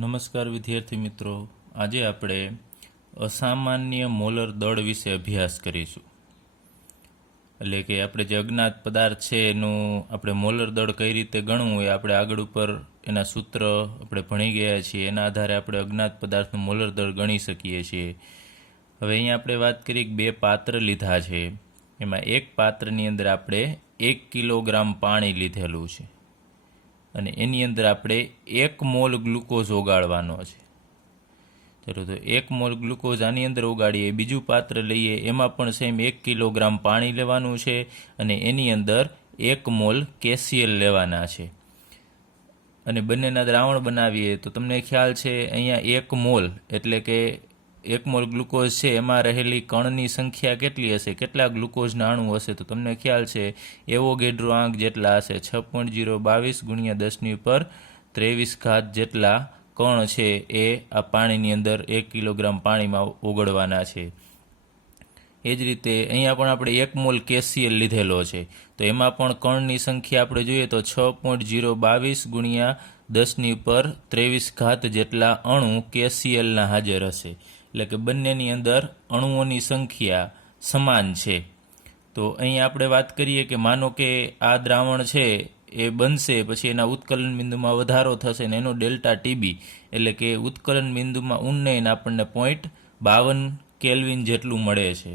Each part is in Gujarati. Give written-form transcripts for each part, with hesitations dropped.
નમસ્કાર વિદ્યાર્થી મિત્રો, આજે આપણે અસામાન્ય મોલર દળ વિશે અભ્યાસ કરીશું. એટલે કે આપણે જે અજ્ઞાત પદાર્થ છે એનું આપણે મોલર દળ કઈ રીતે ગણવું એ આપણે આગળ ઉપર એના સૂત્ર આપણે ભણી ગયા છીએ. એના આધારે આપણે અજ્ઞાત પદાર્થનું મોલર દળ ગણી શકીએ છીએ. હવે અહીંયા આપણે વાત કરીએ કે બે પાત્ર લીધા છે, એમાં એક પાત્રની અંદર આપણે 1 કિલોગ્રામ પાણી લીધેલું છે અને એની અંદર આપણે 1 મોલ ગ્લુકોઝ ઓગાળવાનો છે. ચલો, તો 1 મોલ ગ્લુકોઝ આની અંદર ઓગાળીએ. બીજું પાત્ર લઈએ, એમાં પણ સેમ 1 કિલોગ્રામ પાણી લેવાનું છે અને એની અંદર 1 મોલ કેસીએલ લેવાના છે અને બંનેના દ્રાવણ બનાવીએ તો તમને ખ્યાલ છે અહીંયા 1 મોલ એટલે કે 1 મોલ ગ્લુકોઝ છે, એમાં રહેલી કણની સંખ્યા કેટલી હશે, કેટલા ગ્લુકોઝના અણુ હશે, તો તમને ખ્યાલ છે એવોગેડ્રો આંક જેટલા હશે. 6.022 ગુણ્યા 10⁻23 જેટલા કણ છે એ આ પાણીની અંદર 1 કિલોગ્રામ પાણીમાં ઓગળવાના છે. એ જ રીતે અહીંયા પણ આપણે 1 મોલ કેસીએલ લીધેલો છે, તો એમાં પણ કણની સંખ્યા આપણે જોઈએ તો 6.022 ગુણ્યા 10⁻23 જેટલા અણુ કેસીએલના હાજર હશે. એટલે કે બંનેની અંદર અણુઓની સંખ્યા સમાન છે. તો અહીં આપણે વાત કરીએ કે માનો કે આ દ્રાવણ છે એ બનશે, પછી એના ઉત્કલન બિંદુમાં વધારો થશે ને એનો ડેલ્ટા ટીબી એટલે કે ઉત્કલન બિંદુમાં ઉન્નયન આપણને 0.52 કેલ્વિન જેટલું મળે છે.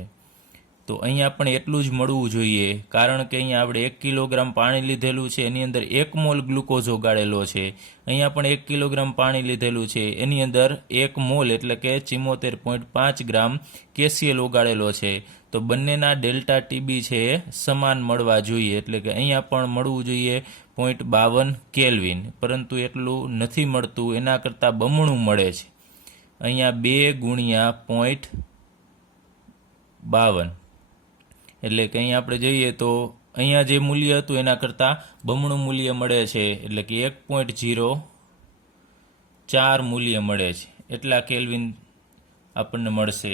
તો અહીંયા પણ એટલું જ મળવું જોઈએ, કારણ કે અહીંયા આપણે 1 કિલોગ્રામ પાણી લીધેલું છે, એની અંદર 1 મોલ ગ્લુકોઝ ઓગાળેલો છે. અહીંયા પણ 1 કિલોગ્રામ પાણી લીધેલું છે, એની અંદર 1 મોલ એટલે કે 74.5 ગ્રામ કેસીએલ ઓગાળેલો છે. તો બંનેના ડેલ્ટા ટીબી છે એ સમાન મળવા જોઈએ, એટલે કે અહીંયા પણ મળવું જોઈએ 0.52 કેલ્વિન, પરંતુ એટલું નથી મળતું, એના કરતાં બમણું મળે છે. અહીંયા 2 ગુણ્યા 0.52 એટલે કે અહીંયા આપણે જોઈએ તો અહીંયા જે મૂલ્ય હતું એના કરતાં બમણું મૂલ્ય મળે છે, એટલે કે 1.04 મૂલ્ય મળે છે, એટલા કેલ્વિન આપણને મળશે.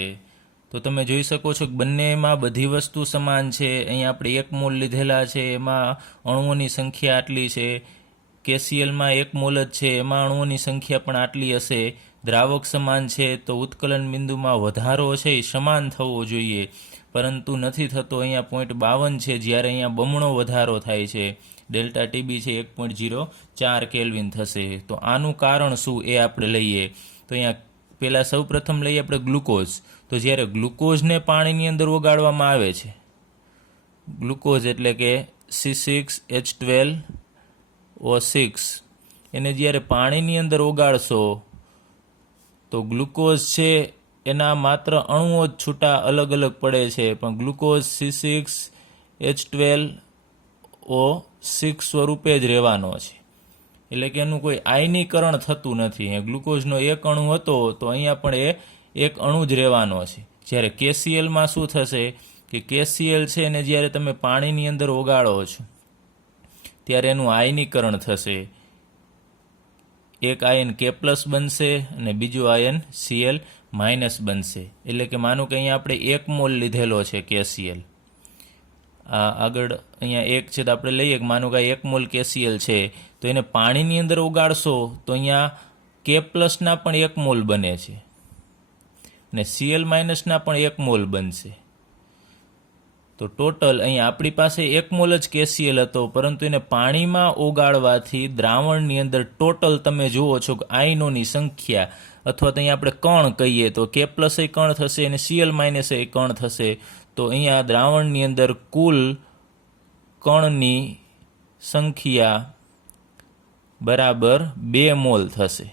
તો તમે જોઈ શકો છો કે બંનેમાં બધી વસ્તુ સમાન છે. અહીંયા આપણે 1 મોલ લીધેલા છે, એમાં અણુઓની સંખ્યા આટલી છે. કેસીએલમાં 1 મોલ જ છે, એમાં અણુઓની સંખ્યા પણ આટલી હશે. દ્રાવક સમાન છે, તો ઉત્કલન બિંદુમાં વધારો છે એ સમાન થવો જોઈએ, પરંતુ નથી થતો. અહીંયા 0.52 છે, જ્યારે અહીંયા બમણો વધારો થાય છે. ડેલ્ટા ટીબી છે 1.04 કેલ્વિન થશે. તો આનું કારણ શું એ આપણે લઈએ. તો અહીંયા પહેલાં સૌપ્રથમ લઈએ આપણે ગ્લુકોઝ. તો જ્યારે ગ્લુકોઝને પાણીની અંદર ઓગાળવામાં આવે છે, ગ્લુકોઝ એટલે કે C6H12O6, એને જ્યારે પાણીની અંદર ઓગાળશો તો ગ્લુકોઝ છે એના માત્ર અણુઓ જ છૂટા અલગ અલગ પડે છે, પણ ગ્લુકોઝ C6H12O6 સ્વરૂપે જ રહેવાનો છે. એટલે કે એનું કોઈ આયનીકરણ થતું નથી. ગ્લુકોઝનો એક અણુ હતો તો અહીંયા પણ એક અણુ જ રહેવાનો છે. જ્યારે કેસીએલમાં શું થશે કે કેસીએલ છે એને જ્યારે તમે પાણીની અંદર ઓગાળો છો ત્યારે એનું આયનીકરણ થશે. એક આયન K+ બનશે અને બીજું આયન Cl- બનશે. એટલે કે માનો કે અહીંયા આપણે 1 મોલ લીધેલો છે કેસીએલ. આગળ અહીંયા 1 છે તો આપણે લઈએ કે માનો કે 1 મોલ કેસીએલ છે, તો એને પાણીની અંદર ઓગાળશો તો અહીંયા K+ ના પણ 1 મોલ બને છે અને Cl- ના પણ 1 મોલ બનશે. તો ટોટલ અહીંયા આપણી પાસે 1 મોલ જ કેસીએલ હતો, પરંતુ એને પાણીમાં ઓગાળવાથી દ્રાવણની અંદર ટોટલ તમે જુઓ છો કે આયનોની સંખ્યા, અથવા તો અહીંયા આપણે કણ કહીએ તો K+ એ કણ થશે અને Cl- એ કણ થશે. તો અહીંયા દ્રાવણની અંદર કુલ કણની સંખ્યા બરાબર 2 મોલ થશે.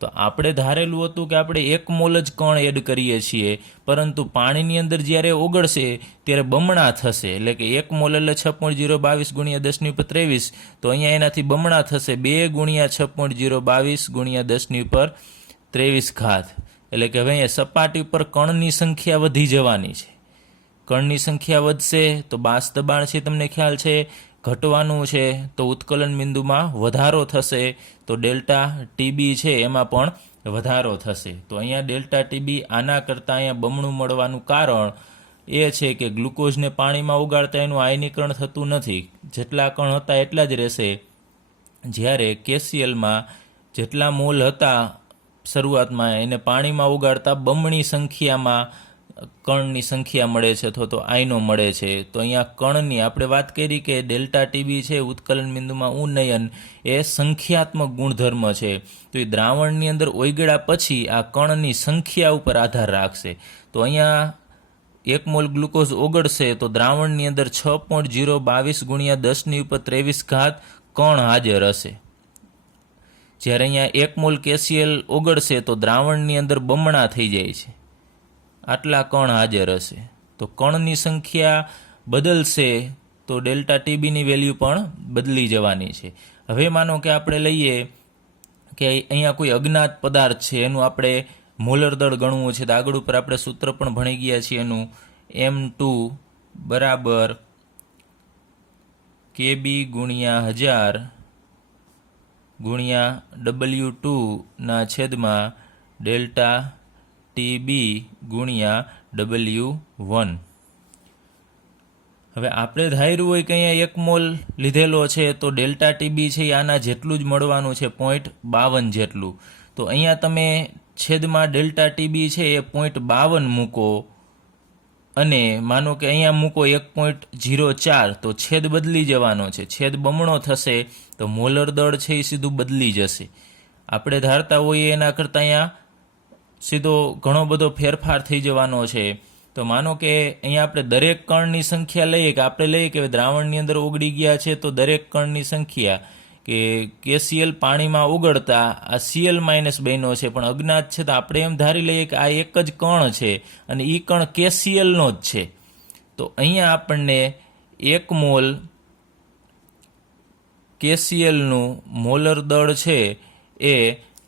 તો આપણે ધારેલું હતું કે આપણે 1 મોલ જ કણ એડ કરીએ છીએ, પરંતુ પાણીની અંદર જ્યારે ઓગળશે ત્યારે બમણા થશે. એટલે કે 1 મોલ એટલે 6.022 ગુણ્યા 10⁻23, તો અહીંયા એનાથી બમણા થશે 2 ગુણ્યા 6.022 ગુણ્યા 10⁻23. એટલે કે હવે અહીંયા સપાટી પર કણની સંખ્યા વધી જવાની છે. કણની સંખ્યા વધશે તો બાસ દબાણ છે તમને ખ્યાલ છે ઘટવાનું છે, તો ઉત્કલન બિંદુમાં વધારો થશે, તો ડેલ્ટા ટીબી છે એમાં પણ વધારો થશે. તો અહીંયા ડેલ્ટા ટીબી આના કરતાં અહીંયા બમણું મળવાનું કારણ એ છે કે ગ્લુકોઝને પાણીમાં ઓગાળતા એનું આયનીકરણ થતું નથી. જેટલા કણ હતા એટલા જ રહેશે, જ્યારે કેસીએલમાં જેટલા મોલ હતા શરૂઆતમાં એને પાણીમાં ઓગાળતા બમણી સંખ્યામાં કણની સંખ્યા મળે છે અથવા તો આયનો મળે છે. તો અહીંયા કણની આપણે વાત કરી કે ડેલ્ટા ટીબી છે, ઉત્કલન બિંદુમાં ઉન્નયન એ સંખ્યાત્મક ગુણધર્મ છે. તો એ દ્રાવણની અંદર ઓગળ્યા પછી આ કણની સંખ્યા ઉપર આધાર રાખશે. તો અહીંયા 1 મોલ ગ્લુકોઝ ઓગળશે તો દ્રાવણની અંદર 6.022 ગુણ્યા 10⁻23 કણ હાજર હશે. જ્યારે અહીંયા 1 મોલ કેસીએલ ઓગળશે તો દ્રાવણની અંદર બમણા થઈ જાય છે, આટલા કણ હાજર હશે. તો કણની સંખ્યા બદલશે તો ડેલ્ટા ટીબીની વેલ્યુ પણ બદલી જવાની છે. હવે માનો કે આપણે લઈએ કે અહીંયા કોઈ અજ્ઞાત પદાર્થ છે, એનું આપણે મોલર દળ ગણવું છે. તો આગળ ઉપર આપણે સૂત્ર પણ ભણી ગયા છીએ એનું, M2 બરાબર KB ગુણ્યા 1000 ગુણ્યા W2 ના છેદમાં ડેલ્ટા ટીબી ગુણ્યા W1. હવે આપણે ધાર્યું હોય કે અહીંયા 1 મોલ લીધેલો છે તો ડેલ્ટા ટીબી છે એ આના જેટલું જ મળવાનું છે, 0.52 જેટલું. તો અહીંયા તમે છેદમાં ડેલ્ટા ટીબી છે એ 0.52 મૂકો અને માનો કે અહીંયા મૂકો 1.04, તો છેદ બદલી જવાનો છે. છેદ બમણો થશે તો મોલર દળ છે એ સીધું બદલી જશે. આપણે ધારતા હોઈએ એના કરતાં અહીંયા સીધો ઘણો બધો ફેરફાર થઈ જવાનો છે. તો માનો કે અહીંયા આપણે દરેક કણની સંખ્યા લઈએ કે આપણે લઈએ કે દ્રાવણની અંદર ઓગળી ગયા છે તો દરેક કણની સંખ્યા કે KCl પાણીમાં ઓગળતા આ Cl- બન્યો છે પણ અજ્ઞાત છે, તો આપણે એમ ધારી લઈએ કે આ એક જ કણ છે અને એ કણ KClનો જ છે. તો અહીંયા આપણને 1 મોલ KClનું મોલર દળ છે એ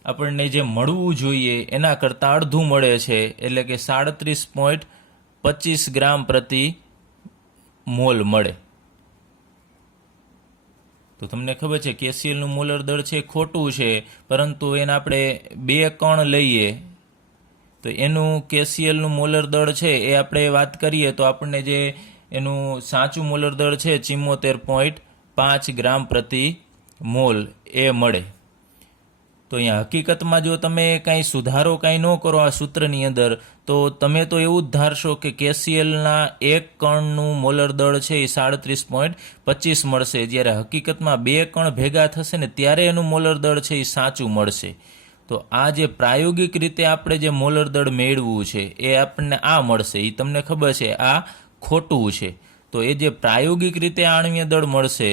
આપણને જે મળવું જોઈએ એના કરતાં અડધું મળે છે, એટલે કે 37.25 ગ્રામ પ્રતિ મોલ મળે. તો તમને ખબર છે KClનું મોલર દળ છે ખોટું છે, પરંતુ એને આપણે 2 કણ લઈએ તો એનું KClનું મોલર દળ છે એ આપણે વાત કરીએ તો આપણને જે એનું સાચું મોલર દળ છે 74.5 ગ્રામ પ્રતિ મોલ એ મળે. તો અહીંયા હકીકતમાં જો તમે કાંઈ સુધારો કાંઈ ન કરો આ સૂત્રની અંદર તો તમે તો એવું જ ધારશો કે KClના 1 કણનું મોલર દળ છે એ 37.25 મળશે, જ્યારે હકીકતમાં 2 કણ ભેગા થશે ને ત્યારે એનું મોલર દળ છે એ સાચું મળશે. તો આ જે પ્રાયોગિક રીતે આપણે જે મોલર દળ મેળવવું છે એ આપણને આ મળશે. એ તમને ખબર છે આ ખોટું છે. તો એ જે પ્રાયોગિક રીતે આણ્વીય દળ મળશે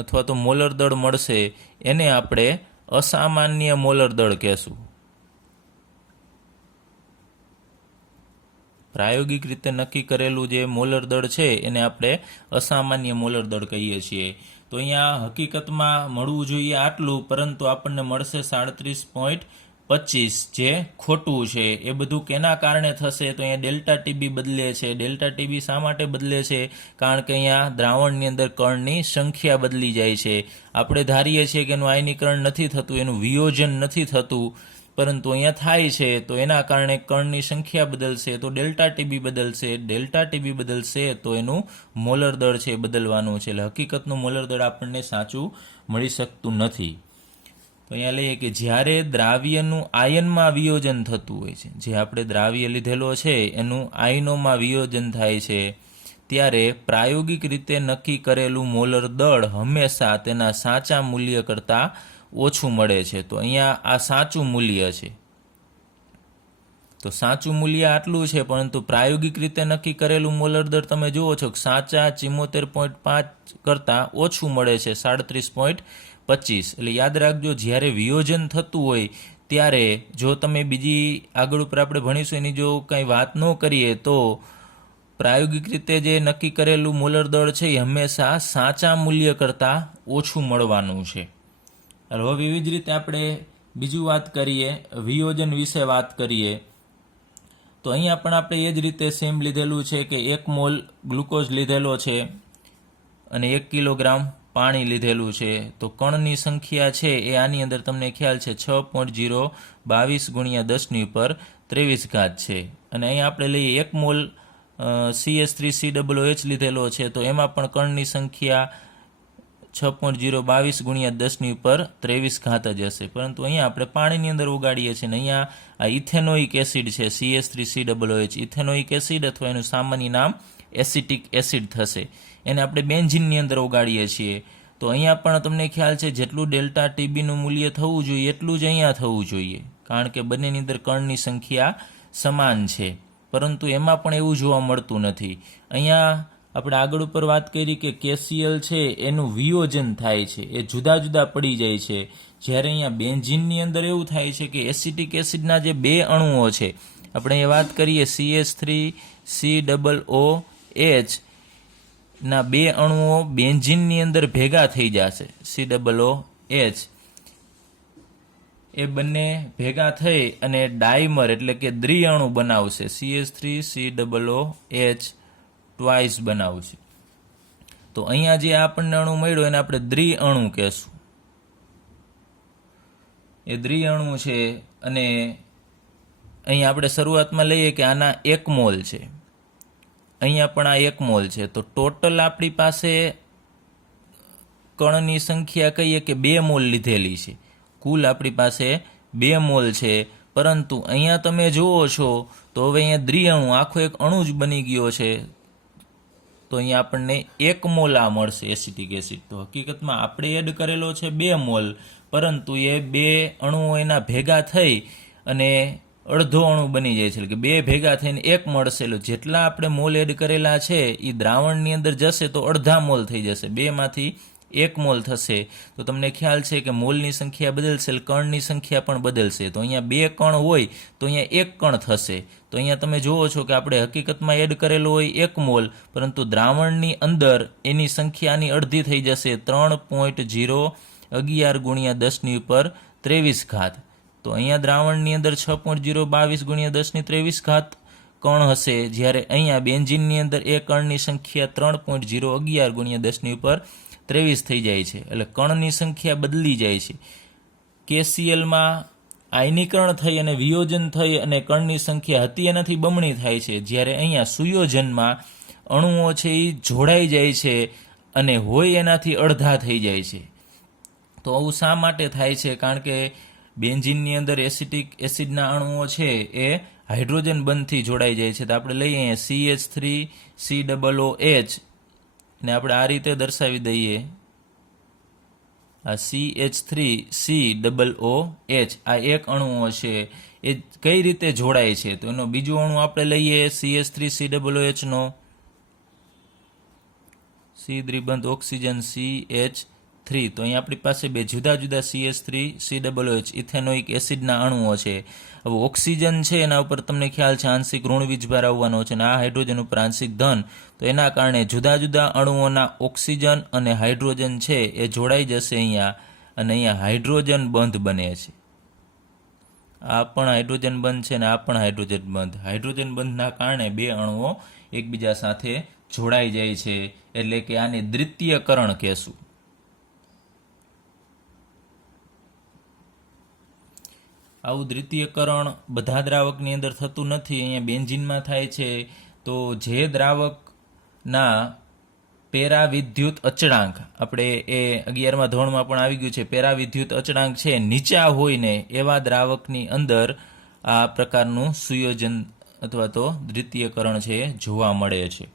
અથવા તો મોલર દળ મળશે એને આપણે અસામાન્ય મોલર દળ કહેશું. પ્રાયોગિક રીતે નક્કી કરેલું જે મોલર દળ છે એને આપણે અસામાન્ય મોલર દળ કહીએ છીએ. તો અહીંયા હકીકતમાં મળવું જોઈએ આટલું, પરંતુ આપણને મળશે 37.25 જે ખોટું છે. એ બધું કેના કારણે થશે તો અહીંયા ડેલ્ટા ટીબી બદલે છે. ડેલ્ટા ટીબી શા માટે બદલે છે? કારણ કે અહીંયા દ્રાવણની અંદર કણની સંખ્યા બદલી જાય છે. આપણે ધારીએ છીએ કે એનું આયનીકરણ નથી થતું, એનું વિયોજન નથી થતું, પરંતુ અહીંયા થાય છે. તો એના કારણે કણની સંખ્યા બદલશે તો ડેલ્ટા ટીબી બદલશે. ડેલ્ટા ટીબી બદલશે તો એનું મોલર દળ છે બદલવાનું છે. એટલે હકીકતનું મોલર દળ આપણને સાચું મળી શકતું નથી. તો અહીંયા લઈએ કે જ્યારે દ્રાવ્યનું આયનમાં વિયોજન થતું હોય છે, જે આપણે દ્રાવ્ય લીધેલો છે એનું આયનોમાં વિયોજન થાય છે, ત્યારે પ્રાયોગિક રીતે નક્કી કરેલું મોલર દળ હંમેશા તેના સાચા મૂલ્ય કરતાં ઓછું મળે છે. તો અહીંયા આ સાચું મૂલ્ય છે. તો સાચું મૂલ્ય આટલું છે, પરંતુ પ્રાયોગિક રીતે નક્કી કરેલું મોલર દળ તમે જુઓ છો કે સાચા 74.5 કરતાં ઓછું મળે છે, 37.25. એટલે યાદ રાખજો, જ્યારે વિયોજન થતું હોય ત્યારે જો તમે બીજી આગળ ઉપર આપણે ભણીશું એની જો કંઈ વાત ન કરીએ તો પ્રાયોગિક રીતે જે નક્કી કરેલું મોલર દળ છે એ હંમેશા સાચા મૂલ્ય કરતાં ઓછું મળવાનું છે. હવે એવી જ રીતે આપણે બીજું વાત કરીએ, વિયોજન વિશે વાત કરીએ. તો અહીંયા પણ આપણે એ જ રીતે સેમ લીધેલું છે કે 1 મોલ ગ્લુકોઝ લીધેલો છે અને 1 કિલોગ્રામ પાણી લીધેલું છે. તો કણની સંખ્યા છે એ આની અંદર તમને ખ્યાલ છે 6.022 ગુણ્યા 10⁻23 છે. અને અહીંયા આપણે લઈએ 1 મોલ CH3COOH લીધેલો છે તો એમાં પણ કણની સંખ્યા 6.022 ગુણ્યા 10⁻23 જ હશે, પરંતુ અહીંયા આપણે પાણીની અંદર ઓગાળીએ છીએ ને અહીંયા આ ઇથેનોઇક એસિડ છે CH3COOH, ઇથેનોઇક એસિડ અથવા એનું સામાન્ય નામ એસિટિક એસિડ થશે, એને આપણે બેન્ઝીનની અંદર ઓગાળીએ છીએ. તો અહીંયા પણ તમને ખ્યાલ છે જેટલું ડેલ્ટા ટીબીનું મૂલ્ય થવું જોઈએ એટલું જ અહીંયા થવું જોઈએ, કારણ કે બંનેની અંદર કણની સંખ્યા સમાન છે, પરંતુ એમાં પણ એવું જોવા મળતું નથી. અહીંયા આપણે આગળ ઉપર વાત કરી કે KCl છે એનું વિયોજન થાય છે, એ જુદા જુદા પડી જાય છે, જ્યારે અહીંયા બેન્ઝીનની અંદર એવું થાય છે કે એસિટિક એસિડના જે બે અણુઓ છે, આપણે અહીંયા વાત કરીએ CH3COOH ના બે અણુઓ બેન્ઝીનની અંદર ભેગા થઈ જશે, COOH એ બંને ભેગા થઈ અને ડાયમર એટલે કે દ્વિઅણુ બનાવશે, CH3COOH ટ્વાઇસ બનાવશે. તો અહીંયા જે આપણને અણુ મળ્યો એને આપણે દ્વિઅણુ કહેશું, એ દ્વિઅણુ છે. અને અહીંયા આપણે શરૂઆતમાં લઈએ કે આના 1 મોલ છે, અહીંયા પણ આ 1 મોલ છે, તો ટોટલ આપણી પાસે કણની સંખ્યા કહીએ કે 2 મોલ લીધેલી છે, કુલ આપણી પાસે 2 મોલ છે, પરંતુ અહીંયા તમે જુઓ છો તો હવે અહીંયા દ્વિઅણુ આખો એક અણુ જ બની ગયો છે, તો અહીંયા આપણને 1 મોલ આ મળશે એસિટિક એસિડ. તો હકીકતમાં આપણે એડ કરેલો છે 2 મોલ, પરંતુ એ 2 અણુઓ એના ભેગા થઈ અને અડધો અણુ બની જાય છે, એટલે કે 2 ભેગા થઈને 1 મળશે. એટલે જેટલા આપણે મોલ એડ કરેલા છે એ દ્રાવણની અંદર જશે તો અડધા મોલ થઈ જશે, 2 માંથી 1 મોલ થશે. તો તમને ખ્યાલ છે કે મોલની સંખ્યા બદલશે એટલે કણની સંખ્યા પણ બદલશે. તો અહીંયા 2 કણ હોય તો અહીંયા 1 કણ થશે. તો અહીંયા તમે જુઓ છો કે આપણે હકીકતમાં એડ કરેલો હોય 1 મોલ, પરંતુ દ્રાવણની અંદર એની સંખ્યાની અડધી થઈ જશે, 3.011 ગુણ્યા 10⁻23. તો અહીંયા દ્રાવણની અંદર 6.022 ગુણ્યા 10⁻23 કણ હશે, જ્યારે અહીંયા બેન્ઝીનની અંદર એ કણની સંખ્યા 3.011 ગુણ્યા 10⁻23 થઈ જાય છે, એટલે કણની સંખ્યા બદલી જાય છે. KClમાં આયનીકરણ થઈ અને વિયોજન થઈ અને કણની સંખ્યા હતી એનાથી બમણી થાય છે, જ્યારે અહીંયા સુયોજનમાં અણુઓ છે એ જોડાઈ જાય છે અને હોય એનાથી અડધા થઈ જાય છે. તો આવું શા માટે થાય છે? કારણ કે બેન્ઝીનની અંદર એસિટિક એસિડના અણુઓ છે એ હાઇડ્રોજન બંધથી જોડાઈ જાય છે. તો આપણે લઈએ CH3COOH ને આપણે આ રીતે દર્શાવી દઈએ, આ CH3COOH આ એક અણુઓ છે એ કઈ રીતે જોડાય છે? તો એનો બીજો અણુ આપણે લઈએ CH3COOH નો, C દ્વિબંધ ઓક્સિજન CH3. તો અહીં આપણી પાસે બે જુદા જુદા CH3COOH ઇથેનોઇક એસિડના અણુઓ છે. હવે ઓક્સિજન છે એના ઉપર તમને ખ્યાલ છે આંશિક ઋણ વીજભાર આવવાનો છે અને આ હાઇડ્રોજન ઉપર આંશિક ધન, તો એના કારણે જુદા જુદા અણુઓના ઓક્સિજન અને હાઇડ્રોજન છે એ જોડાઈ જશે અહીંયા, અને અહીંયા હાઇડ્રોજન બંધ બને છે. આ પણ હાઇડ્રોજન બંધ છે અને આ પણ હાઇડ્રોજન બંધ. હાઇડ્રોજન બંધના કારણે બે અણુઓ એકબીજા સાથે જોડાઈ જાય છે, એટલે કે આને દ્વિતીયકરણ કહેશું. આવું દ્વિતીયકરણ બધા દ્રાવકની અંદર થતું નથી, અહીંયા બેન્ઝીનમાં થાય છે. તો જે દ્રાવકના પેરાવિદ્યુત અચળાંક, આપણે એ 11મા ધોરણમાં પણ આવી ગયું છે, પેરાવિદ્યુત અચળાંક છે નીચા હોય ને એવા દ્રાવકની અંદર આ પ્રકારનું સુયોજન અથવા તો દ્વિતીયકરણ છે જોવા મળે છે.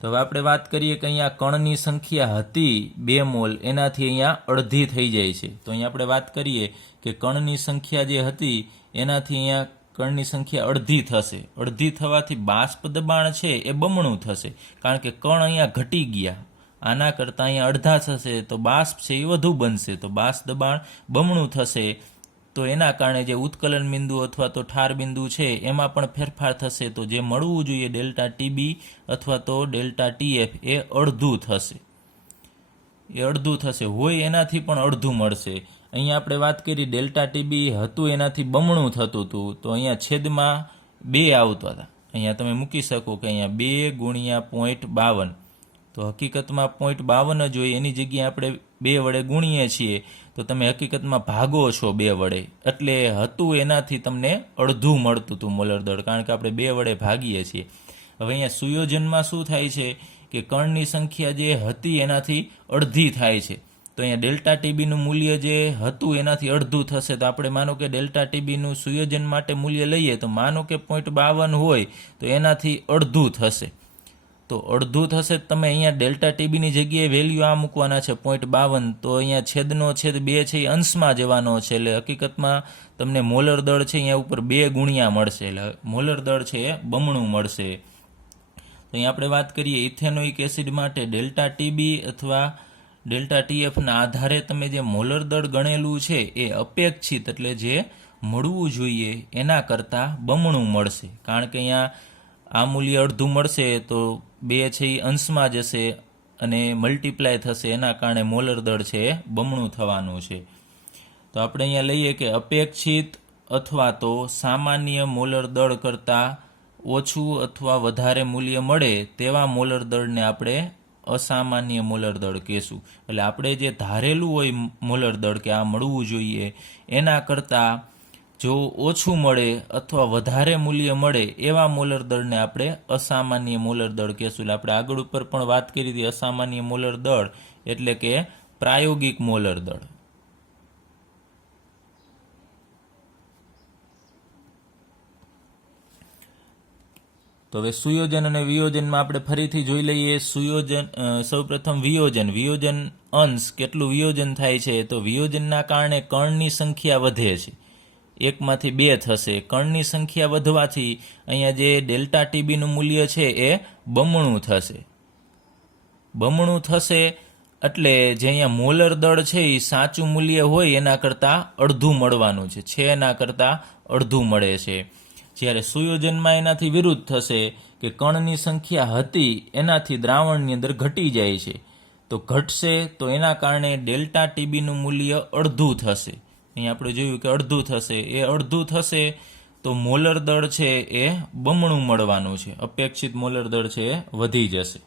તો હવે આપણે વાત કરીએ કે અહીંયા કણની સંખ્યા હતી 2 મોલ, એનાથી અહીંયા અડધી થઈ જાય છે. તો અહીંયા આપણે વાત કરીએ કે કણની સંખ્યા જે હતી એનાથી અહીંયા કણની સંખ્યા અડધી થશે. અડધી થવાથી બાષ્પ દબાણ છે એ બમણું થશે, કારણ કે કણ અહીંયા ઘટી ગયા, આના કરતાં અહીંયા અડધા થશે તો બાષ્પ છે એ વધુ બનશે, તો બાષ્પ દબાણ બમણું થશે. તો એના કારણે જે ઉત્કલન બિંદુ અથવા તો ઠાર બિંદુ છે એમાં પણ ફેરફાર થશે. તો જે મળવું જોઈએ ડેલ્ટા ટીબી અથવા તો ડેલ્ટા ટીએફ એ અડધું થશે, હોય એનાથી પણ અડધું મળશે. અહીંયા આપણે વાત કરી ડેલ્ટા ટીબી હતું એનાથી બમણું થતું હતું, તો અહીંયા છેદમાં 2 આવતા હતા. અહીંયા તમે મૂકી શકો કે અહીંયા 2 ગુણ્યા 0.52, તો હકીકતમાં 0.52 જ હોય, એની જગ્યાએ આપણે 2 વડે ગુણીએ છીએ, તો તમે હકીકતમાં ભાગો છો 2 વડે, એટલે હતું એનાથી તમને અડધું મળતું હતું મોલર દળ, કારણ કે આપણે 2 વડે ભાગીએ છીએ. હવે અહીંયા સુયોજનમાં શું થાય છે કે કણની સંખ્યા જે હતી એનાથી અડધી થાય છે. તો અહીંયા ડેલ્ટા ટીબીનું મૂલ્ય જે હતું એનાથી અડધું થશે. તો આપણે માનો કે ડેલ્ટા ટીબીનું સુયોજન માટે મૂલ્ય લઈએ તો માનો કે 0.52 હોય તો એનાથી અડધું થશે. તો અડધું થશે તમે અહીંયા ડેલ્ટા ટીબીની જગ્યાએ વેલ્યુ આ મૂકવાના છે 0.52. તો અહીંયા છેદનો છેદ 2 છે એ અંશમાં જવાનો છે, એટલે હકીકતમાં તમને મોલર દળ છે અહીંયા ઉપર 2 ગુણ્યા મળશે, એટલે મોલર દળ છે એ બમણું મળશે. તો અહીંયા આપણે વાત કરીએ ઇથેનોઇક એસિડ માટે ડેલ્ટા ટીબી અથવા ડેલ્ટા ટીએફના આધારે તમે જે મોલર દળ ગણેલું છે એ અપેક્ષિત એટલે જે મળવું જોઈએ એના કરતાં બમણું મળશે. કારણ કે અહીંયા આ મૂલ્ય અડધું મળશે તો 2 છે એ અંશમાં જશે અને મલ્ટીપ્લાય થશે, એના કારણે મોલર દળ છે એ બમણું થવાનું છે. તો આપણે અહીંયા લઈએ કે અપેક્ષિત અથવા તો સામાન્ય મોલર દળ કરતાં ઓછું અથવા વધારે મૂલ્ય મળે તેવા મોલર દળને આપણે અસામાન્ય મોલર દળ કહેશું. એટલે આપણે જે ધારેલું હોય મોલર દળ કે આ મળવું જોઈએ એના કરતાં જો ઓછું મળે અથવા વધારે મૂલ્ય મળે એવા મોલર દળને આપણે અસામાન્ય મોલર દળ કહેશું. એટલે આપણે આગળ ઉપર પણ વાત કરી હતી અસામાન્ય મોલર દળ એટલે કે પ્રાયોગિક મોલર દળ. તો હવે સુયોજન અને વિયોજનમાં આપણે ફરીથી જોઈ લઈએ. સુયોજન સૌપ્રથમ વિયોજન અંશ કેટલું વિયોજન થાય છે, તો વિયોજનના કારણે કણની સંખ્યા વધે છે, 1માંથી 2 થશે. કણની સંખ્યા વધવાથી અહીંયા જે ડેલ્ટા ટીબીનું મૂલ્ય છે એ બમણું થશે. બમણું થશે એટલે જે અહીંયા મોલર દળ છે એ સાચું મૂલ્ય હોય એના કરતાં અડધું મળવાનું છે એના કરતાં અડધું મળે છે. જ્યારે સુયોજનમાં એનાથી વિરુદ્ધ થશે કે કણની સંખ્યા હતી એનાથી દ્રાવણની અંદર ઘટી જાય છે, તો ઘટશે તો એના કારણે ડેલ્ટા ટીબીનું મૂલ્ય અડધું થશે. અહીં આપણે જોયું કે અડધું થશે, એ અડધું થશે તો મોલર દળ છે એ બમણું મળવાનું છે, અપેક્ષિત મોલર દળ છે એ વધી જશે.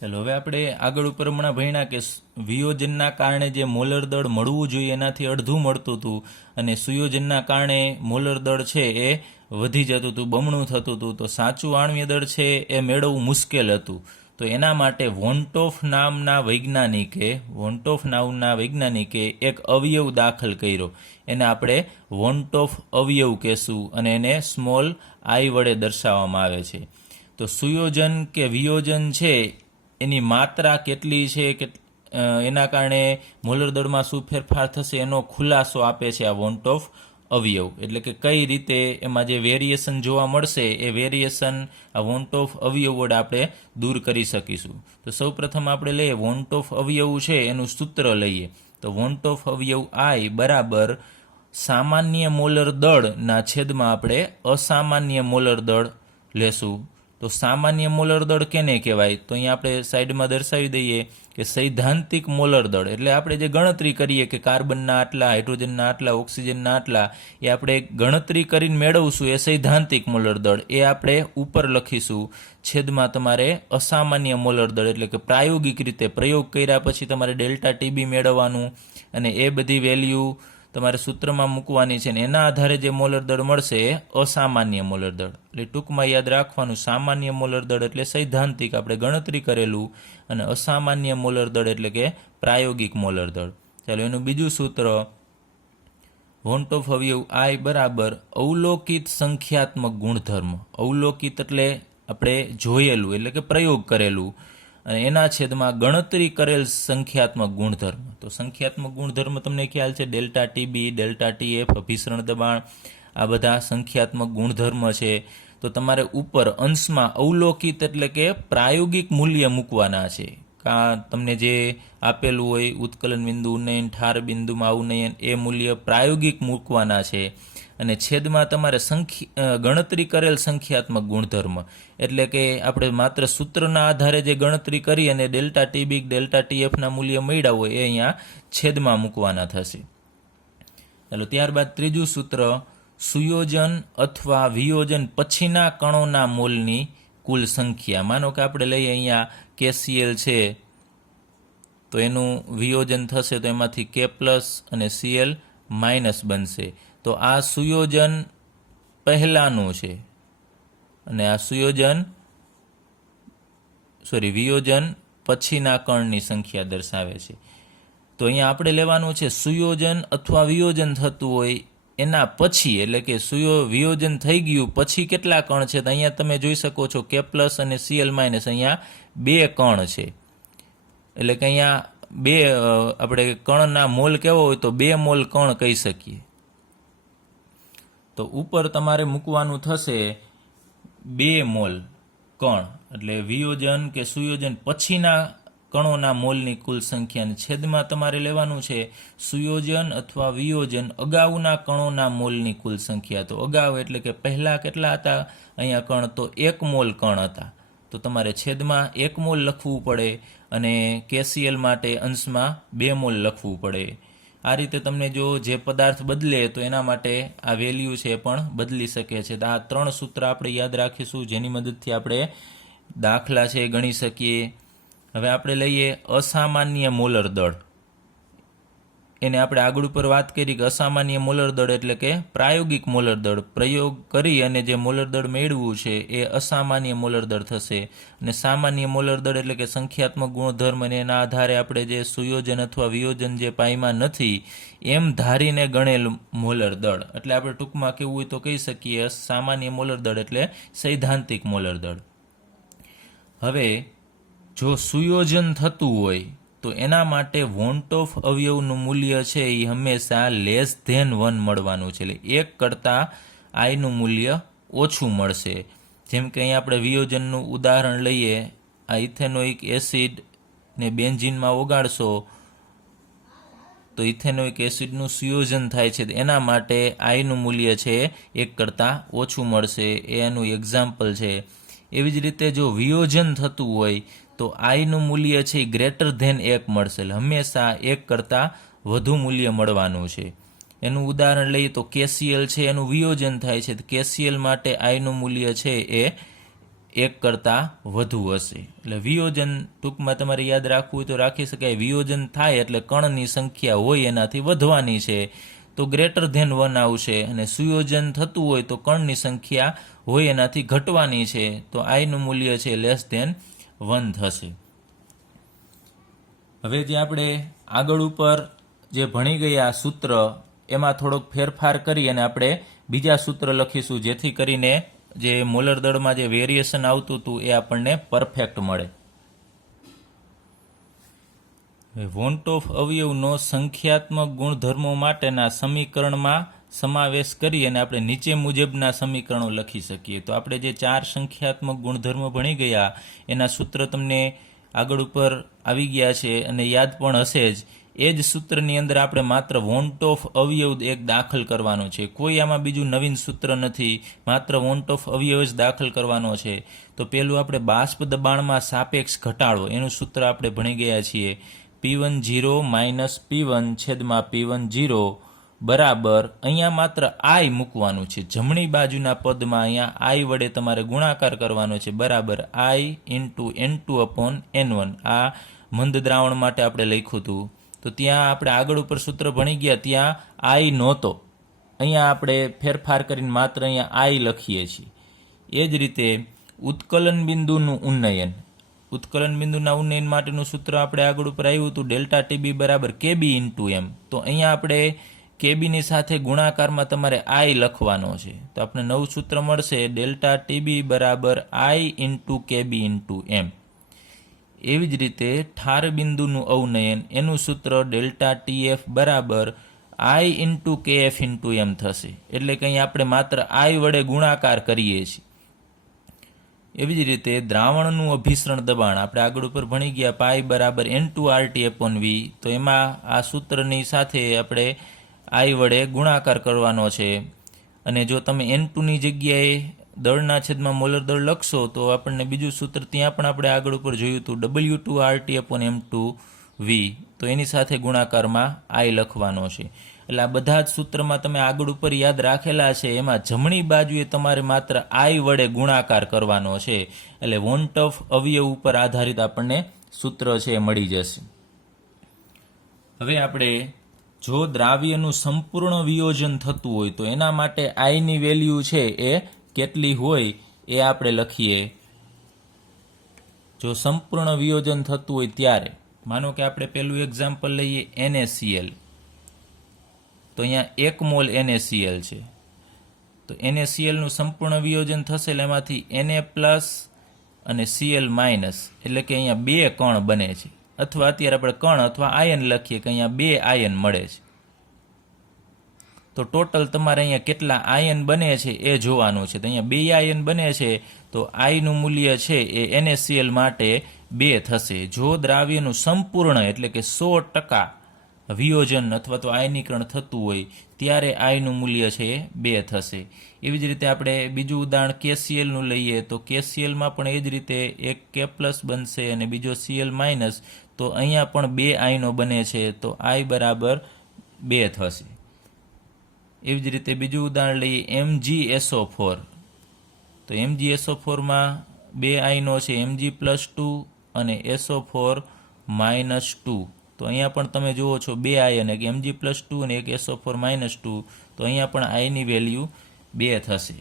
ચાલો હવે આપણે આગળ ઉપર હમણાં ભણ્યા કે વિયોજનના કારણે જે મોલર દળ મળવું જોઈએ એનાથી અડધું મળતું હતું અને સુયોજનના કારણે મોલર દળ છે એ વધી જતું હતું, બમણું થતું હતું. તો સાચું આણ્વીય દળ છે એ મેળવવું મુશ્કેલ હતું. તો એના માટે વોન્ટોફ નામના વૈજ્ઞાનિકે એક અવયવ દાખલ કર્યો. એને આપણે વોન્ટોફ અવયવ કહેશું અને એને સ્મોલ આઈ વડે દર્શાવવામાં આવે છે. તો સુયોજન કે વિયોજન છે એની માત્રા કેટલી છે કે એના કારણે મોલર દળમાં શું ફેરફાર થશે એનો ખુલાસો આપે છે આ વોન્ટોફ અવયવ. એટલે કે કઈ રીતે એમાં જે વેરિએશન જોવા મળશે એ વેરિએશન આ વોન્ટોફ અવયવ વડે આપણે દૂર કરી શકીશું. તો સૌપ્રથમ આપણે લઈએ વોન્ટોફ અવયવ છે એનું સૂત્ર લઈએ. તો વોન્ટોફ અવયવ આઈ બરાબર સામાન્ય મોલર દળના છેદમાં આપણે અસામાન્ય મોલર દળ લેશું. તો સામાન્ય મોલર દળ કેને કહેવાય? તો અહીંયા આપણે સાઈડમાં દર્શાવી દઈએ કે સૈદ્ધાંતિક મોલર દળ એટલે આપણે જે ગણતરી કરીએ કે કાર્બનના આટલા, હાઇડ્રોજનના આટલા, ઓક્સિજનના આટલા, એ આપણે ગણતરી કરીને મેળવશું એ સૈદ્ધાંતિક મોલર દળ. એ આપણે ઉપર લખીશું. છેદમાં તમારે અસામાન્ય મોલર દળ એટલે કે પ્રાયોગિક રીતે પ્રયોગ કર્યા પછી તમારે ડેલ્ટા ટીબી મેળવવાનું અને એ બધી વેલ્યુ તમારે સૂત્રમાં મૂકવાની છે, ને એના આધારે જે મોલર દળ મળશે એ અસામાન્ય મોલર દળ. એટલે ટૂંકમાં યાદ રાખવાનું, સામાન્ય મોલર દળ એટલે સૈદ્ધાંતિક આપણે ગણતરી કરેલું અને અસામાન્ય મોલર દળ એટલે કે પ્રાયોગિક મોલર દળ. ચાલો એનું બીજું સૂત્ર વોન્ટોફ અવયવ આઈ બરાબર અવલોકિત સંખ્યાત્મક ગુણધર્મ. અવલોકિત એટલે આપણે જોયેલું એટલે કે પ્રયોગ કરેલું અને એના છેદમાં ગણતરી કરેલ સંખ્યાત્મક ગુણધર્મ. તો સંખ્યાત્મક ગુણધર્મ તમને ખ્યાલ છે, ડેલ્ટા ટીબી, ડેલ્ટા ટીએફ, અભિસરણ દબાણ, આ બધા સંખ્યાત્મક ગુણધર્મ છે. તો તમારે ઉપર અંશમાં અવલોકિત એટલે કે પ્રાયોગિક મૂલ્ય મૂકવાના છે. તમને જે આપેલું હોય ઉત્કલન બિંદુ, ઉન્નયન, ઠાર બિંદુમાં ઉન્નયન, એ મૂલ્ય પ્રાયોગિક મૂકવાના છે અને છેદમાં તમારે ગણતરી કરેલ સંખ્યાત્મક ગુણધર્મ એટલે કે આપણે માત્ર સૂત્રના આધારે જે ગણતરી કરી અને ડેલ્ટા ટીબી, ડેલ્ટા ટીએફના મૂલ્ય મળ્યા હોય એ અહીંયા છેદમાં મૂકવાના થશે. ચાલો ત્યારબાદ ત્રીજું સૂત્ર સુયોજન અથવા વિયોજન પછીના કણોના મોલની કુલ સંખ્યા. માનો કે આપણે લઈએ અહીંયા KCl છે તો એનું વિયોજન થશે તો એમાંથી K+ અને Cl- બનશે. તો આ સુયોજન પહેલાનું છે અને આ વિયોજન પછીના કણની સંખ્યા દર્શાવે છે. તો અહીંયા આપણે લેવાનું છે સુયોજન અથવા વિયોજન થતું હોય એના પછી, એટલે કે વિયોજન થઈ ગયું પછી કેટલા કણ છે. તો અહીંયા તમે જોઈ શકો છો K+ અને Cl- અહીંયા 2 કણ છે. એટલે કે અહીંયા આપણે કણના મોલ કેવો હોય તો 2 મોલ કણ કહી શકીએ. તો ઉપર તમારે મૂકવાનું થશે 2 મોલ કણ, એટલે વિયોજન કે સુયોજન પછીના કણોના મોલની કુલ સંખ્યા, અને છેદમાં તમારે લેવાનું છે સુયોજન અથવા વિયોજન અગાઉના કણોના મોલની કુલ સંખ્યા. તો અગાઉ એટલે કે પહેલા કેટલા હતા અહીંયા કણ, તો 1 મોલ કણ હતા. તો તમારે છેદમાં 1 મોલ લખવું પડે અને KCl માટે અંશમાં 2 મોલ લખવું પડે. આ રીતે તમને જો જે પદાર્થ બદલે તો એના માટે આ વેલ્યુ છે પણ બદલી શકે છે. તો આ 3 સૂત્ર આપણે યાદ રાખીશું, જેની મદદથી આપણે દાખલા છે ગણી શકીએ. હવે આપણે લઈએ અસામાન્ય મોલર દળ. એને આપણે આગળ ઉપર વાત કરી કે અસામાન્ય મોલર દળ એટલે કે પ્રાયોગિક મોલર દળ. પ્રયોગ કરી અને જે મોલર દળ મેળવવું છે એ અસામાન્ય મોલર દળ થશે. અને સામાન્ય મોલર દળ એટલે કે સંખ્યાત્મક ગુણધર્મ, અને એના આધારે આપણે જે સુયોજન અથવા વિયોજન જે પાઈમાં નથી એમ ધારીને ગણેલ મોલર દળ. એટલે આપણે ટૂંકમાં કેવું હોય તો કહી શકીએ સામાન્ય મોલર દળ એટલે સૈદ્ધાંતિક મોલર દળ. હવે જો સુયોજન થતું હોય તો એના માટે વોન્ટ-ઓફ અવયવનું મૂલ્ય છે એ હંમેશા <1 મળવાનું છે. એટલે 1 કરતાં આઈનું મૂલ્ય ઓછું મળશે. જેમ કે અહીં આપણે વિયોજનનું ઉદાહરણ લઈએ, આ ઇથેનોઇક એસિડ ને બેન્ઝીનમાં ઓગાળશો તો ઇથેનોઇક એસિડનું સુયોજન થાય છે. એના માટે આઈનું મૂલ્ય છે 1 કરતાં ઓછું મળશે. એ એનું એક્ઝામ્પલ છે. એવી જ રીતે જો વિયોજન થતું હોય તો આઈનું મૂલ્ય છે એ <1 મળશે. એટલે હંમેશા 1 કરતાં વધુ મૂલ્ય મળવાનું છે. એનું ઉદાહરણ લઈએ તો KCl છે, એનું વિયોજન થાય છે. KCl માટે આઈનું મૂલ્ય છે એ 1 કરતાં વધુ હશે. એટલે વિયોજન ટૂંકમાં તમારે યાદ રાખવું હોય તો રાખી શકાય. વિયોજન થાય એટલે કણની સંખ્યા હોય એનાથી વધવાની છે તો <1 આવશે, અને સુયોજન થતું હોય તો કણની સંખ્યા હોય એનાથી ઘટવાની છે તો આઈનું મૂલ્ય છે <1 થશે. હવે જે આપણે આગળ ઉપર જે ભણી ગયા સૂત્ર એમાં થોડોક ફેરફાર કરી અને આપણે બીજા સૂત્ર લખીશું, જેથી કરીને જે મોલર દળમાં જે વેરિએશન આવતું હતું એ આપણને પરફેક્ટ મળે. વોન્ટ-ઓફ અવયવનો સંખ્યાત્મક ગુણધર્મો માટેના સમીકરણમાં સમાવેશ કરી અને આપણે નીચે મુજબના સમીકરણો લખી શકીએ. તો આપણે જે 4 સંખ્યાત્મક ગુણધર્મો ભણી ગયા એના સૂત્ર તમને આગળ ઉપર આવી ગયા છે અને યાદ પણ હશે જ. એ જ સૂત્રની અંદર આપણે માત્ર વોન્ટ-ઓફ અવયવ એક દાખલ કરવાનો છે. કોઈ આમાં બીજું નવીન સૂત્ર નથી, માત્ર વોન્ટ-ઓફ અવયવ જ દાખલ કરવાનો છે. તો પહેલું આપણે બાષ્પ દબાણમાં સાપેક્ષ ઘટાડો એનું સૂત્ર આપણે ભણી ગયા છીએ. P10 - P1/P10 બરાબર, અહીંયા માત્ર આઈ મૂકવાનું છે. જમણી બાજુના પદમાં અહીંયા આઈ વડે તમારે ગુણાકાર કરવાનો છે. બરાબર I × N2/N1. આ મંદ દ્રાવણ માટે આપણે લખ્યું હતું. તો ત્યાં આપણે આગળ ઉપર સૂત્ર ભણી ગયા, ત્યાં આઈ નહોતો. અહીંયા આપણે ફેરફાર કરીને માત્ર અહીંયા આઈ લખીએ છીએ. એ જ રીતે ઉત્કલન બિંદુનું ઉન્નયન. ઉત્કલન બિંદુના ઉન્નયન માટેનું સૂત્ર આપણે આગળ ઉપર આવ્યું હતું ΔTB = KB × M. તો અહીંયા આપણે કેબીની સાથે ગુણાકારમાં તમારે આઈ લખવાનો છે. તો આપણે નવું સૂત્ર મળશે ΔTB = I × KB × M. એવી જ રીતે ઠાર બિંદુનું અવનયન એનું સૂત્ર ΔTF = I × KF × M થશે. એટલે કે અહીંયા આપણે માત્ર આઈ વડે ગુણાકાર કરીએ છીએ. એવી જ રીતે દ્રાવણનું અભિસરણ દબાણ આપણે આગળ ઉપર ભણી ગયા પાઈ = N2RT/V. તો એમાં આ સૂત્રની સાથે આપણે આઈ વડે ગુણાકાર કરવાનો છે. અને જો તમે N2ની જગ્યાએ દળના છેદમાં મોલર દળ લખશો તો આપણને બીજું સૂત્ર ત્યાં પણ આપણે આગળ ઉપર જોયું હતું W2RT/M2V. તો એની સાથે ગુણાકારમાં આઈ લખવાનો છે. એટલે આ બધા જ સૂત્રમાં તમે આગળ ઉપર યાદ રાખેલા છે. એમાં જમણી બાજુએ તમારે માત્ર આઈ વડે ગુણાકાર કરવાનો છે. એટલે વોન્ટ-ઓફ અવયવ ઉપર આધારિત આપણને સૂત્ર છે મળી જશે. હવે આપણે જો દ્રાવ્યનું સંપૂર્ણ વિયોજન થતું હોય તો એના માટે આઈની વેલ્યુ છે એ કેટલી હોય એ આપણે લખીએ જો સંપૂર્ણ વિયોજન થતું હોય ત્યારે. માનો કે આપણે પહેલું એક્ઝામ્પલ લઈએ NaCl, તો અહીંયા 1 મોલ NaCl છે. તો NaClનું સંપૂર્ણ વિયોજન થશે એટલે એમાંથી Na+ અને Cl- એટલે કે અહીંયા 2 કણ બને છે, અથવા અત્યારે આપણે કણ અથવા આયન લખીએ કે અહીંયા 2 આયન મળે છે. તો ટોટલ તમારે અહીંયા કેટલા આયન બને છે એ જોવાનું છે. તો અહીંયા 2 આયન બને છે, તો આઈનું મૂલ્ય છે એ NaCl માટે 2 થશે. જો દ્રાવ્યનું સંપૂર્ણ એટલે કે 100% વિયોજન અથવા તો આયનીકરણ થતું હોય ત્યારે આઈનું મૂલ્ય છે એ 2 થશે. એવી જ રીતે આપણે બીજું ઉદાહરણ KClનું લઈએ, તો KClમાં પણ એ જ રીતે એક K+ બનશે અને બીજો Cl-, તો અહીંયા પણ 2 આયનો બને છે, તો I બરાબર 2 થશે. એવી જ રીતે બીજું ઉદાહરણ લઈએ MgSO4, તો MgSO4માં 2 આયનો છે, Mg+2 અને SO4- 2. તો અહીંયા પણ તમે જુઓ છો 2 આયન, એક Mg+2 અને એક SO4- 2, તો અહીંયા પણ આઈની વેલ્યુ 2 થશે.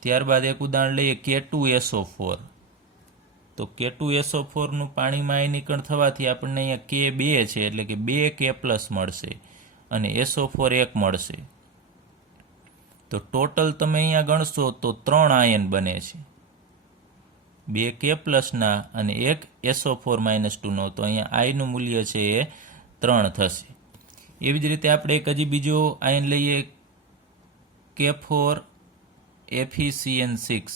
ત્યારબાદ એક ઉદાહરણ લઈએ K2SO4, તો K2SO4નું પાણીમાં આયનીકરણ થવાથી આપણને અહીંયા K2 છે એટલે કે 2 K+ મળશે અને SO4 1 મળશે. તો ટોટલ તમે અહીંયા ગણશો તો 3 આયન બને છે, 2 K+ ના અને 1 SO4- 2નો, તો અહીંયા આઈનું મૂલ્ય છે એ 3 થશે. એવી જ રીતે આપણે એક હજી બીજો આયન લઈએ K4FeCN6.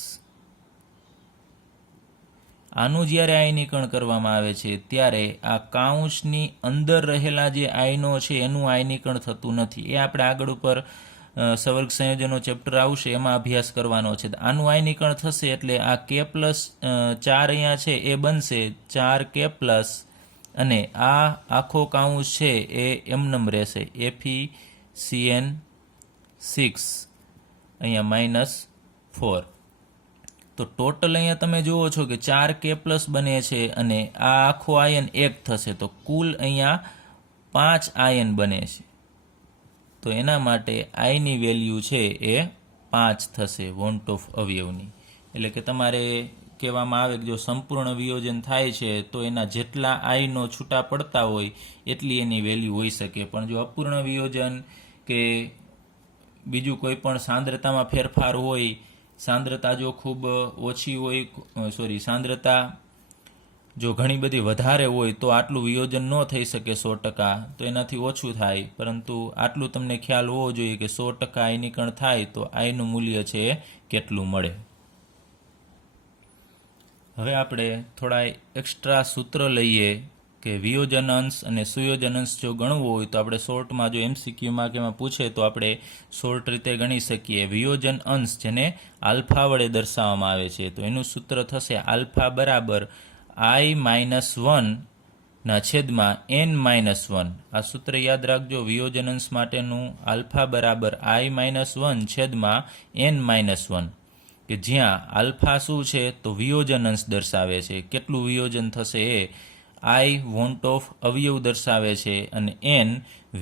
આનું જ્યારે આયનીકરણ કરવામાં આવે છે ત્યારે આ કાઉન્સની અંદર રહેલા જે આયનો છે એનું આયનીકરણ થતું નથી. એ આપણે આગળ ઉપર સવર્ગ સંયોજનો ચેપ્ટર આવશે એમાં અભ્યાસ કરવાનો છે. આનું આયનીકરણ થશે એટલે આ K+ 4 અહીંયા છે એ બનશે 4 K+, અને આ આખો કાઉન્સ છે એ એમનેમ રહેશે FeCN6 અહીંયા -4. તો ટોટલ અહીંયા તમે જુઓ છો કે 4 K+ બને છે અને આ આખો આયન 1 થશે, તો કુલ અહીંયા 5 આયન બને છે. તો એના માટે આઈની વેલ્યુ છે એ 5 થશે વોન્ટ ઓફ અવયવની. એટલે કે તમારે કહેવામાં આવે કે જો સંપૂર્ણ વિયોજન થાય છે તો એના જેટલા આયનો છૂટા પડતા હોય એટલી એની વેલ્યુ હોઈ શકે. પણ જો અપૂર્ણ વિયોજન કે બીજું કોઈ પણ સાંદ્રતામાં ફેરફાર હોય, સાંદ્રતા જો ખૂબ ઓછી હોય, સાંદ્રતા જો ઘણી બધી વધારે હોય તો આટલું વિયોજન ન થઈ શકે 100%, તો એનાથી ઓછું થાય. પરંતુ આટલું તમને ખ્યાલ હોવો જોઈએ કે 100% આયનીકરણ થાય તો આઈનું મૂલ્ય છે એ કેટલું મળે. હવે આપણે થોડા એક્સ્ટ્રા સૂત્ર લઈએ કે વિયોજન અંશ અને સુયોજન અંશ જો ગણવું હોય તો આપણે શોર્ટમાં જો MCQમાં કે એમાં પૂછે તો આપણે શોર્ટ રીતે ગણી શકીએ. વિયોજન અંશ જેને આલ્ફા વડે દર્શાવવામાં આવે છે, તો એનું સૂત્ર થશે આલ્ફા બરાબર I-1/n-1. આ સૂત્ર યાદ રાખજો. વિયોજન અંશ માટેનું આલ્ફા બરાબર I-1/n-1, કે જ્યાં આલ્ફા શું છે તો વિયોજન અંશ દર્શાવે છે, કેટલું વિયોજન થશે એ. I વોન્ટ ઓફ અવયવ દર્શાવે છે અને n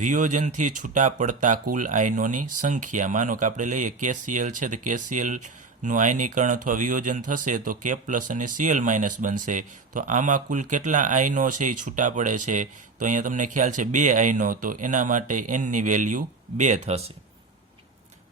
વિયોજનથી છૂટા પડતા કુલ આયનોની સંખ્યા. માનો કે આપણે લઈએ KCl છે તો KClનું આયનીકરણ અથવા વિયોજન થશે તો K+ અને Cl- બનશે. તો આમાં કુલ કેટલા આયનો છે એ છૂટા પડે છે, તો અહીંયા તમને ખ્યાલ છે 2 આયનો, તો એના માટે nની વેલ્યુ 2 થશે.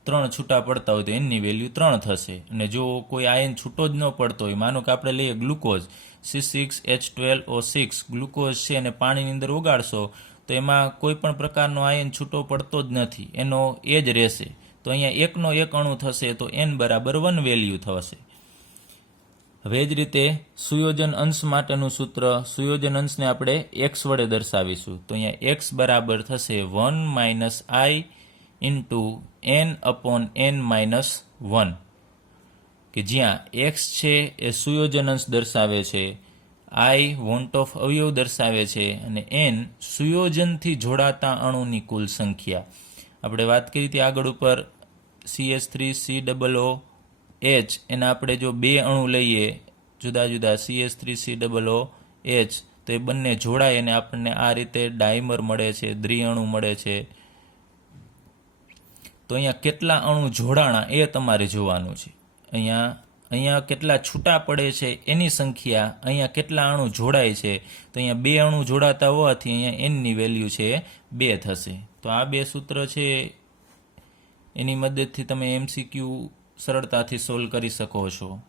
3 છૂટા પડતા હોય તો nની વેલ્યુ 3 થશે. અને જો કોઈ આયન છૂટો જ ન પડતો હોય, માનો કે આપણે લઈએ ગ્લુકોઝ C6H12O6, ગ્લુકોઝ છે અને પાણીની અંદર ઓગાળશો તો એમાં કોઈ પણ પ્રકારનો આયન છૂટો પડતો જ નથી, એનો એ જ રહેશે. તો અહીંયા 1નો 1 અણુ થશે તો n બરાબર 1 વેલ્યુ થશે. હવે જ રીતે સુયોજન અંશ માટેનું સૂત્ર, સુયોજન અંશને આપણે x વડે દર્શાવીશું. તો અહીંયા x બરાબર થશે 1 - I n/n - 1, કે જ્યાં x છે એ સુયોજન અંશ દર્શાવે છે, I વોન્ટ ઓફ અવયવ દર્શાવે છે અને n સુયોજનથી જોડાતા અણુની કુલ સંખ્યા. આપણે વાત કરી હતી આગળ ઉપર CH3COOH, એના આપણે જો 2 અણુ લઈએ જુદા જુદા CH3COOH, તો એ બંને જોડાય અને આપણને આ રીતે ડાયમર મળે છે, દ્વિઅણુ મળે છે. તો અહીંયા કેટલા અણુ જોડાણા એ તમારે જોવાનું છે. અહીંયા અહીંયા કેટલા છૂટા પડે છે એની સંખ્યા અહીંયા કેટલા અણુ જોડાય છે તો અહીંયા 2 અણુ જોડાતા હોવાથી અહીંયા એનની વેલ્યુ છે 2 થશે. તો આ 2 સૂત્ર છે એની મદદથી તમે MCQ સરળતાથી સોલ્વ કરી શકો છો.